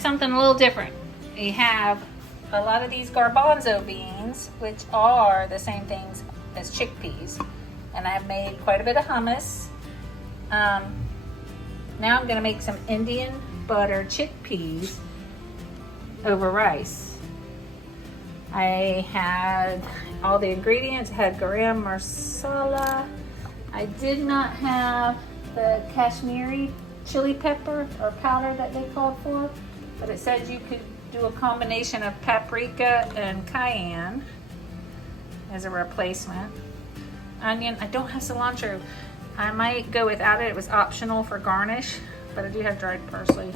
something a little different. We have a lot of these garbanzo beans, which are the same things as chickpeas. And I've made quite a bit of hummus. Now I'm gonna make some Indian butter chickpeas over rice. I had all the ingredients. I had garam masala. I did not have the Kashmiri chili pepper or powder that they called for, but it says you could do a combination of paprika and cayenne as a replacement. Onion, I don't have cilantro. I might go without it. It was optional for garnish, but I do have dried parsley.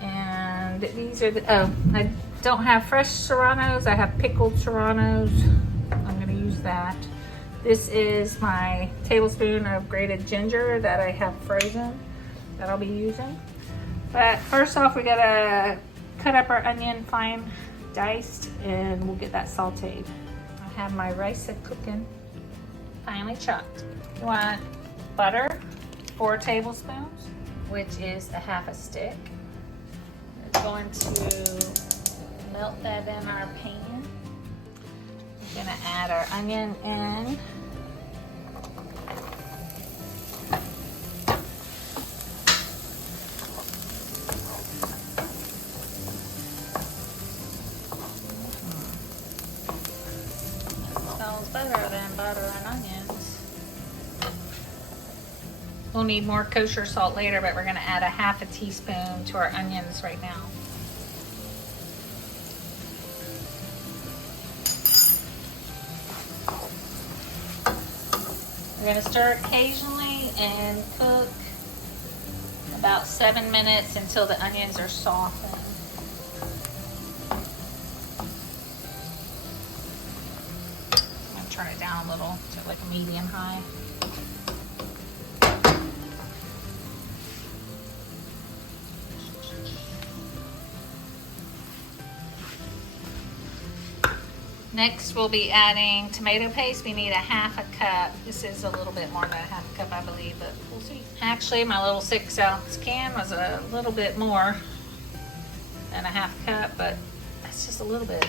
And these are the, oh, I don't have fresh serranos. I have pickled serranos. I'm gonna use that. This is my tablespoon of grated ginger that I have frozen that I'll be using. But first off, we gotta cut up our onion fine diced and we'll get that sauteed. I have my rice cooking, finely chopped. You want butter, 4 tablespoons, which is a half a stick. We're going to melt that in our pan. We're gonna add our onion in. Smells better than butter and onions. We'll need more kosher salt later, but we're gonna add a half a teaspoon to our onions right now. We're gonna stir occasionally and cook about 7 minutes until the onions are softened. I'm gonna turn it down a little to like a medium high. Next, we'll be adding tomato paste. We need a half a cup. This is a little bit more than a half a cup, I believe, but we'll see. Actually, my little 6-ounce can was a little bit more than a half cup, but that's just a little bit.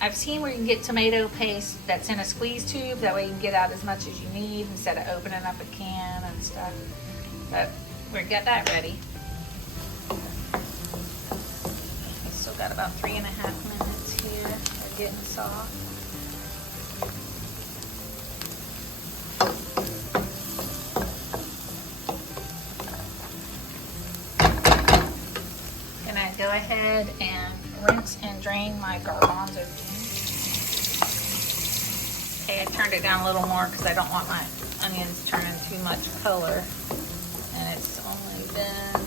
I've seen where you can get tomato paste that's in a squeeze tube. That way you can get out as much as you need instead of opening up a can and stuff. But we've got that ready. We still got about 3.5 minutes here. Getting soft. Gonna go ahead and rinse and drain my garbanzo beans. Okay, I turned it down a little more because I don't want my onions turning too much color. And it's only been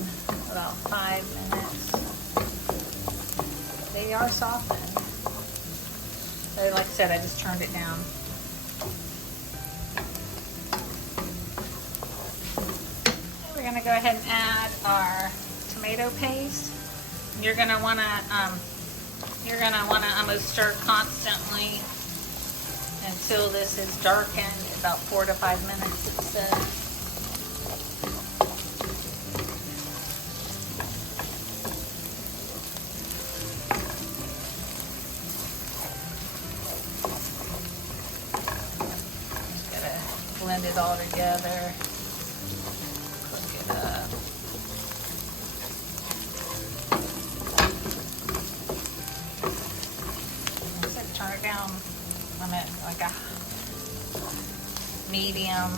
about 5 minutes. They are softened. But like I said, I just turned it down. We're gonna go ahead and add our tomato paste. You're gonna wanna almost stir constantly until this is darkened. About 4 to 5 minutes, it says. Blend it all together, cook it up. I said turn it down. I'm at like a medium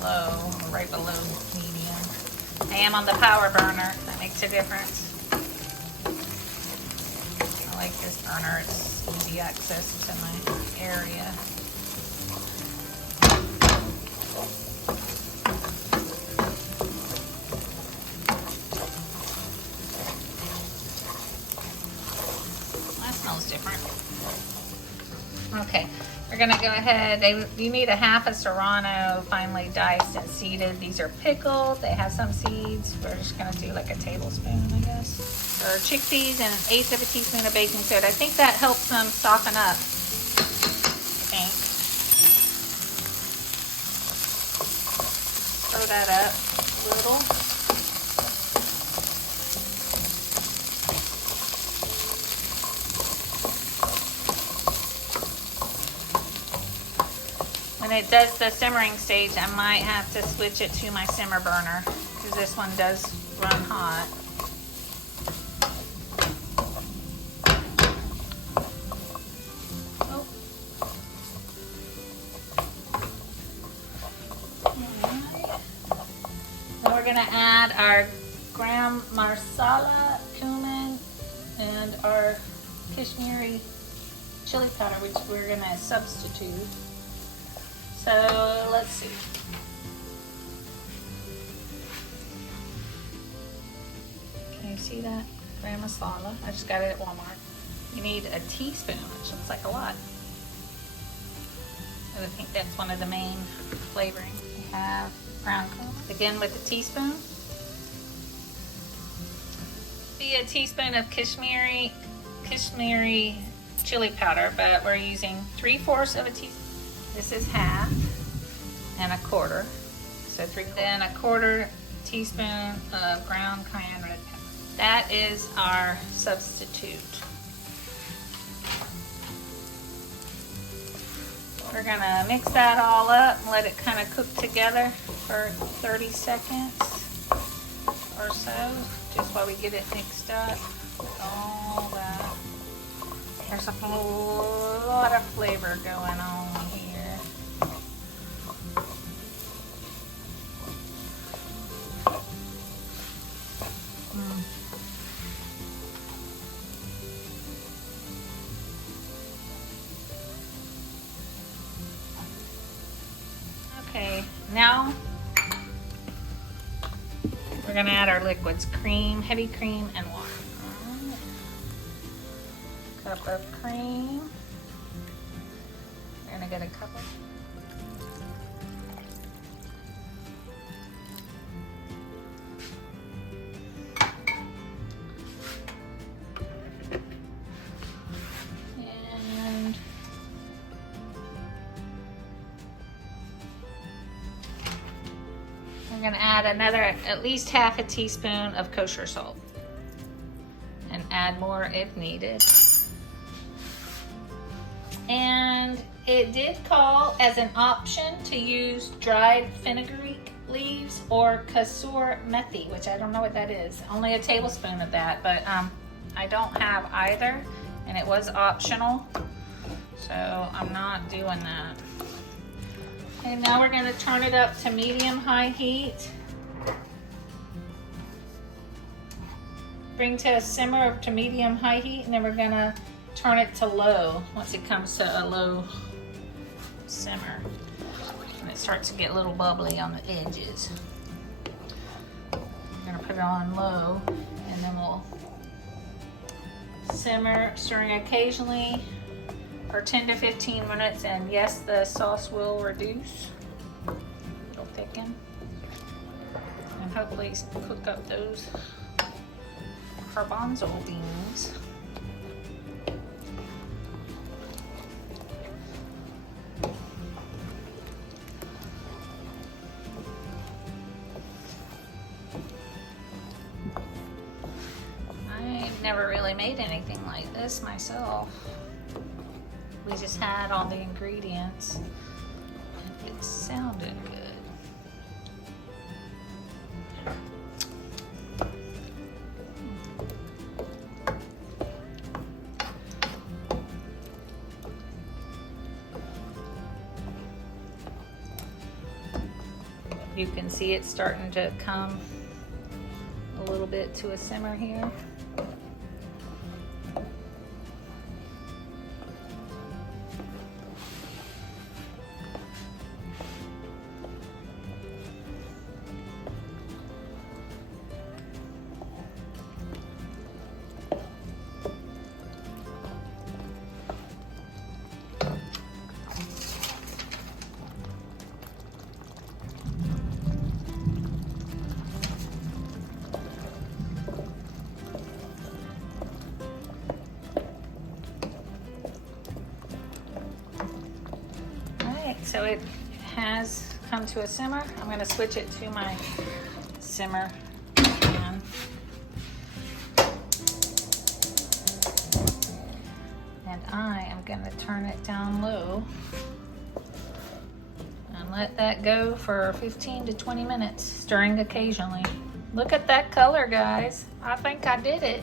low, or right below medium. I am on the power burner. That makes a difference. I like this burner. It's easy access to my area. Different. Okay, we're gonna go ahead. You need a half a serrano, finely diced and seeded. These are pickled. They have some seeds. We're just gonna do like a tablespoon, I guess. So our chickpeas and 1/8 of a teaspoon of baking soda. I think that helps them soften up. I think. Stir that up a little. when it does the simmering stage, I might have to switch it to my simmer burner because this one does run hot. Oh. Alright. Then we're gonna add our gram masala, cumin, and our Kashmiri chili powder, which we're gonna substitute. So let's see. Can you see that? Gram masala. I just got it at Walmart. You need a teaspoon, which looks like a lot. I think that's one of the main flavoring. We have brown cumin, again with a teaspoon. Be a teaspoon of Kashmiri chili powder, but we're using 3/4 of a teaspoon. This is half and a quarter, so 3/4. Then a 1/4 teaspoon of ground cayenne red pepper. That is our substitute. We're gonna mix that all up and let it kind of cook together for 30 seconds or so, just while we get it mixed up with all that. There's a whole lot of flavor going on here. Okay, now we're gonna add our liquids: cream, heavy cream, and water. Cup of cream. We're gonna get a cup of. And we're gonna add another, at least half a teaspoon of kosher salt, and add more if needed. And it did call as an option to use dried fenugreek leaves or kasur methi, which I don't know what that is. Only a tablespoon of that, but I don't have either, and it was optional, so I'm not doing that. Okay, now we're going to turn it up to medium-high heat. Bring to a simmer to medium-high heat, and then we're going to turn it to low once it comes to a low simmer. And it starts to get a little bubbly on the edges. We're gonna put it on low, and then we'll simmer, stirring occasionally for 10 to 15 minutes. And yes, the sauce will reduce, it'll thicken, and hopefully cook up those garbanzo beans. Never really made anything like this myself. We just had all the ingredients, and it sounded good. You can see it starting to come a little bit to a simmer here. So it has come to a simmer. I'm going to switch it to my simmer pan. And I am going to turn it down low. let that go for 15 to 20 minutes, stirring occasionally. Look at that color, guys. I think I did it.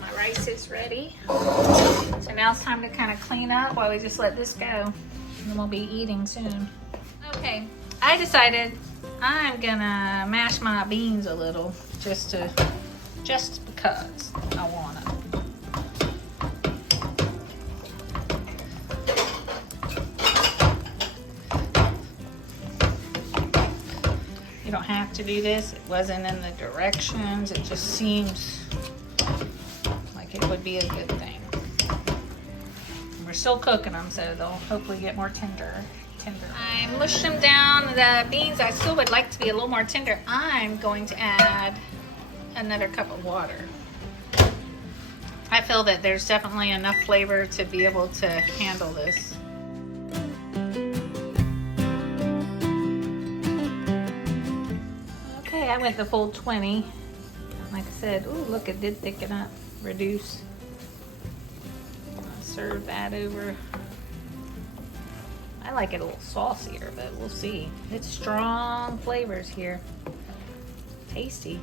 My rice is ready. So now it's time to kind of clean up while we just let this go. And then we'll be eating soon. Okay, I decided I'm gonna mash my beans a little just because I wanna. You don't have to do this. It wasn't in the directions. It just seems like it would be a good thing. We're still cooking them, so they'll hopefully get more tender. I mushed them down. The beans I still would like to be a little more tender. I'm going to add another cup of water. I feel that there's definitely enough flavor to be able to handle this. Okay, I went the full 20. Like I said, ooh, look, it did thicken up, reduce. I'll serve that over. I like it a little saucier, but we'll see. It's strong flavors here. Tasty.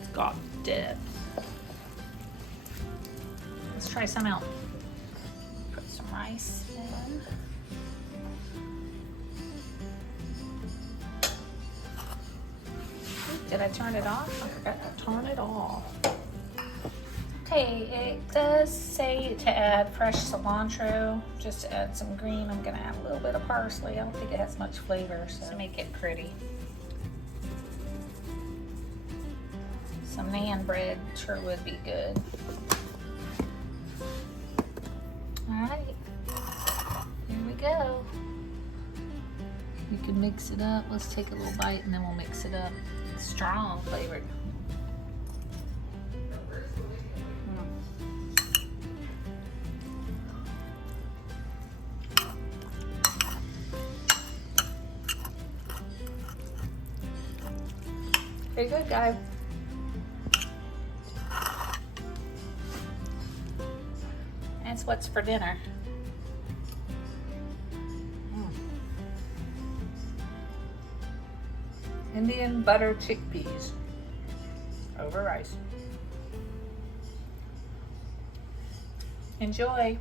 It's got depth. Let's try some out. Put some rice in. Did I turn it off? I forgot to turn it off. Okay, it does say to add fresh cilantro, just to add some green. I'm gonna add a little bit of parsley. I don't think it has much flavor, so to make it pretty. Some naan bread sure would be good. All right, here we go. We can mix it up. Let's take a little bite and then we'll mix it up. It's strong flavored. Very good, guys. That's what's for dinner. Indian butter chickpeas over rice. Enjoy.